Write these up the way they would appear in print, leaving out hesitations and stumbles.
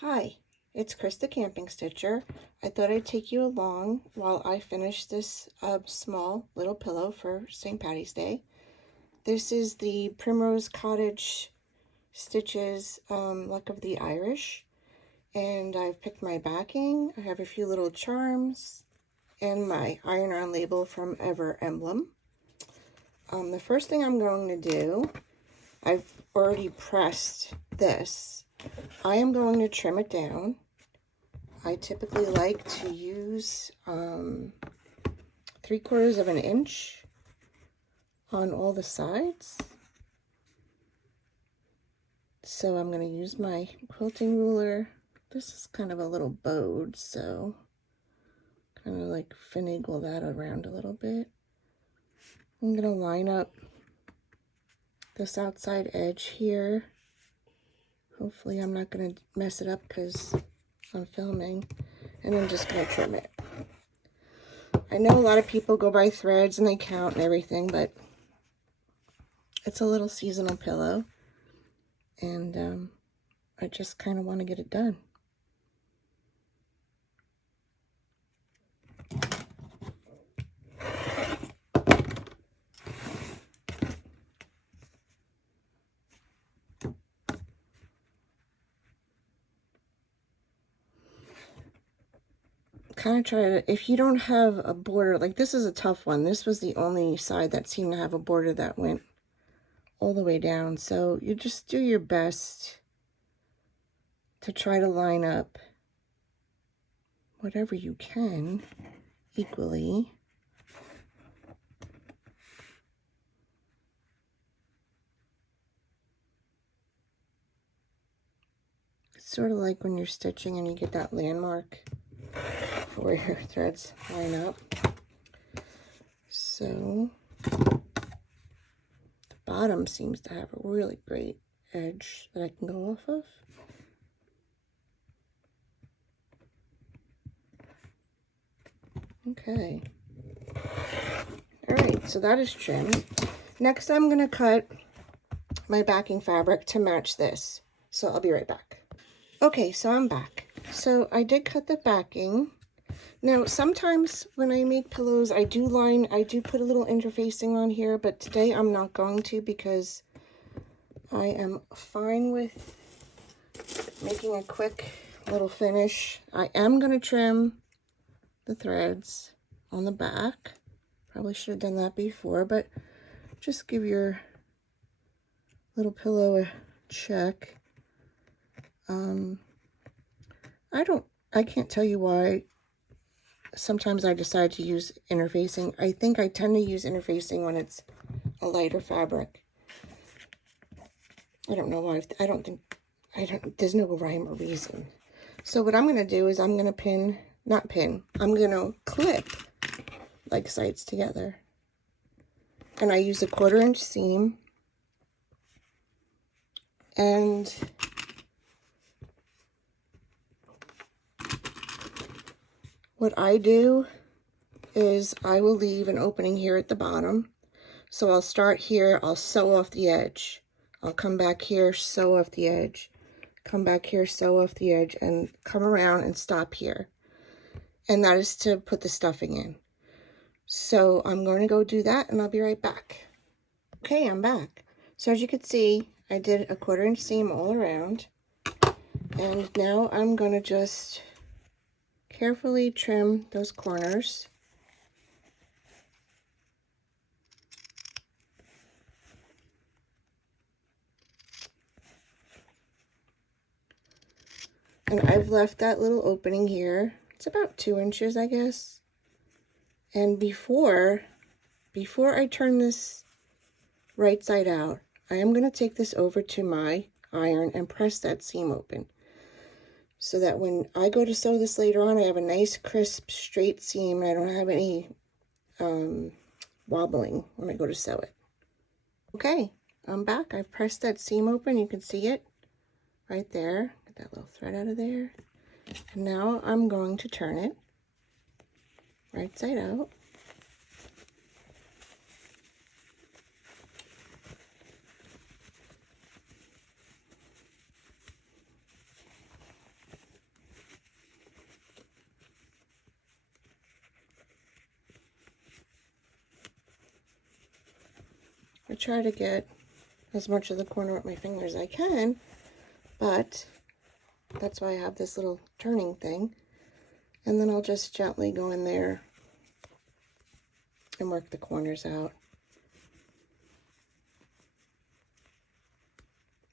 Hi, it's Chris the Camping Stitcher. I thought I'd take you along while I finish this small little pillow for St. Patty's Day. This is the Primrose Cottage Stitches Luck of the Irish, and I've picked my backing. I have a few little charms and my iron-on label from Ever Emblem. The first thing I'm going to do, I've already pressed this. I am going to trim it down. I typically like to use 3/4 of an inch on all the sides. So I'm going to use my quilting ruler. This is kind of a little bowed, so kind of like finagle that around a little bit. I'm going to line up this outside edge here. Hopefully I'm not going to mess it up because I'm filming, and I'm just going to trim it. I know a lot of people go by threads and they count and everything, but it's a little seasonal pillow, and I just kind of want to get it done. Kind of try to, if you don't have a border, like this is a tough one. This was the only side that seemed to have a border that went all the way down. So you just do your best to try to line up whatever you can equally. It's sort of like when you're stitching and you get that landmark where your threads line up. So the bottom seems to have a really great edge that I can go off of. Okay. All right, so that is trimmed. Next, I'm going to cut my backing fabric to match this. So I'll be right back. Okay, so I'm back. So I did cut the backing. Now, sometimes when I make pillows, I do put a little interfacing on here, but today I'm not going to because I am fine with making a quick little finish. I am going to trim the threads on the back. Probably should have done that before, but just give your little pillow a check. I can't tell you why. Sometimes I decide to use interfacing. I think I tend to use interfacing when it's a lighter fabric. I don't know why. There's no rhyme or reason. So what I'm going to do is I'm going to I'm going to clip like sides together. And I use a 1/4 inch seam. And what I do is I will leave an opening here at the bottom. So I'll start here, I'll sew off the edge. I'll come back here, sew off the edge. Come back here, sew off the edge, and come around and stop here. And that is to put the stuffing in. So I'm going to go do that, and I'll be right back. Okay, I'm back. So as you can see, I did a 1/4 inch seam all around. And now I'm going to just carefully trim those corners. And I've left that little opening here. It's about 2 inches, I guess. And before I turn this right side out, I am going to take this over to my iron and press that seam open, so that when I go to sew this later on, I have a nice crisp straight seam and I don't have any wobbling when I go to sew it. Okay, I'm back. I've pressed that seam open. You can see it right there. Get that little thread out of there. And now I'm going to turn it right side out. try to get as much of the corner with my fingers as I can, but that's why I have this little turning thing. And then I'll just gently go in there and work the corners out.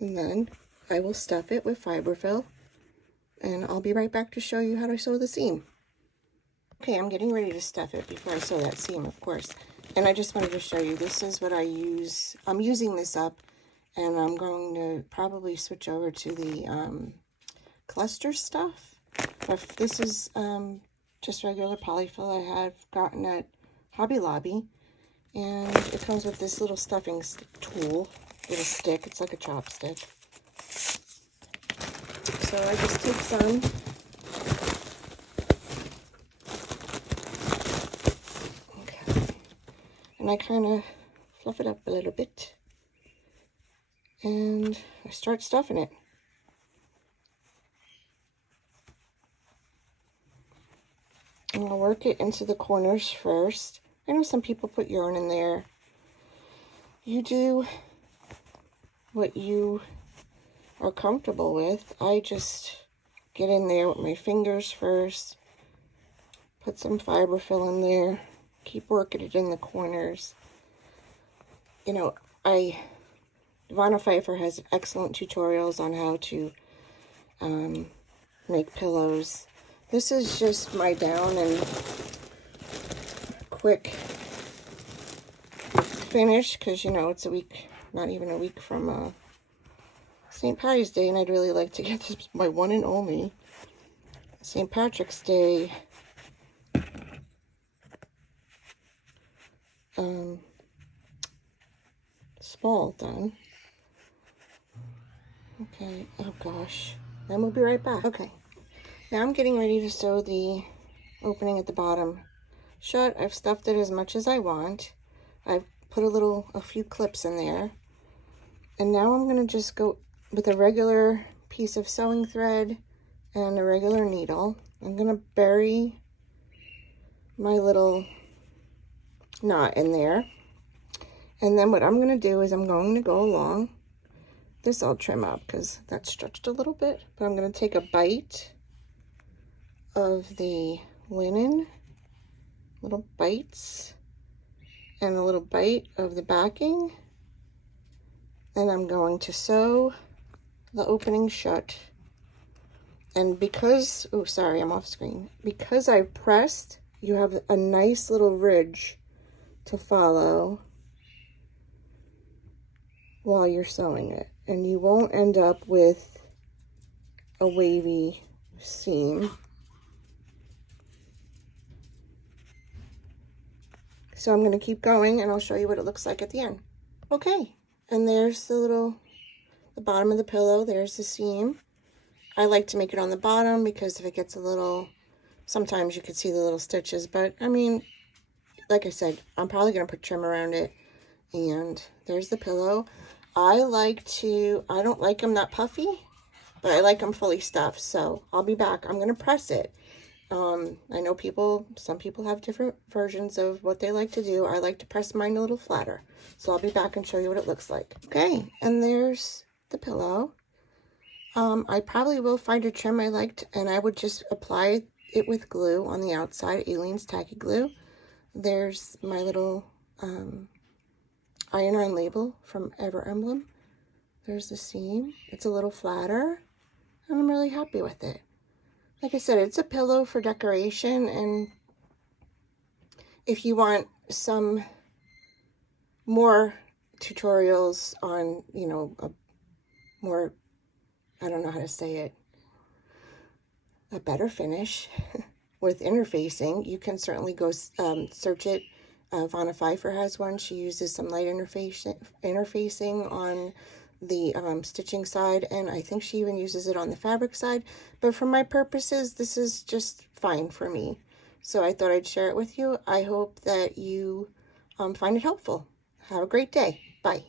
And then I will stuff it with fiberfill, and I'll be right back to show you how to sew the seam. Okay, I'm getting ready to stuff it before I sew that seam, of course. And I just wanted to show you, this is what I use. I'm using this up, and I'm going to probably switch over to the cluster stuff. But this is just regular polyfill I had gotten at Hobby Lobby. And it comes with this little stuffing tool, little stick. It's like a chopstick. So I just take some. Okay. And I kind of fluff it up a little bit. And I start stuffing it. And I'll work it into the corners first. I know some people put yarn in there. You do what you are comfortable with. I just get in there with my fingers first, put some fiberfill in there, keep working it in the corners. You know, Pfeiffer has excellent tutorials on how to make pillows. This is just my down and quick finish, because, you know, it's a week, not even a week from St. Patty's Day, and I'd really like to get this, my one and only St. Patrick's Day small done. Okay, oh gosh, then we'll be right back. Okay, now I'm getting ready to sew the opening at the bottom shut. I've stuffed it as much as I want. I've put a few clips in there, and now I'm going to just go with a regular piece of sewing thread and a regular needle. I'm going to bury my little knot in there, and then what I'm going to do is I'm going to go along this. I'll trim up because that's stretched a little bit, but I'm going to take a bite of the linen, little bites, and a little bite of the backing, and I'm going to sew the opening shut. And because, oh sorry, I'm off screen, because I pressed, you have a nice little ridge to follow while you're sewing it, and you won't end up with a wavy seam. So I'm going to keep going, and I'll show you what it looks like at the end. Okay, and there's the bottom of the pillow. There's the seam. I like to make it on the bottom because if it gets a little, sometimes you could see the little stitches, but I mean, like I said, I'm probably going to put trim around it. And there's the pillow. I don't like them that puffy, but I like them fully stuffed. So I'll be back. I'm going to press it. I know some people have different versions of what they like to do. I like to press mine a little flatter. So I'll be back and show you what it looks like. Okay, and there's the pillow. I probably will find a trim I liked, and I would just apply it with glue on the outside, Aleene's tacky glue. There's my little iron-on label from Ever Emblem. There's the seam. It's a little flatter, and I'm really happy with it. Like I said, it's a pillow for decoration, and if you want some more tutorials on, you know, a more, I don't know how to say it, a better finish with interfacing, you can certainly go search it. Pfeiffer has one. She uses some light interfacing on the stitching side, and I think she even uses it on the fabric side, but for my purposes this is just fine for me, so I thought I'd share it with you. I hope that you find it helpful. Have a great day. Bye.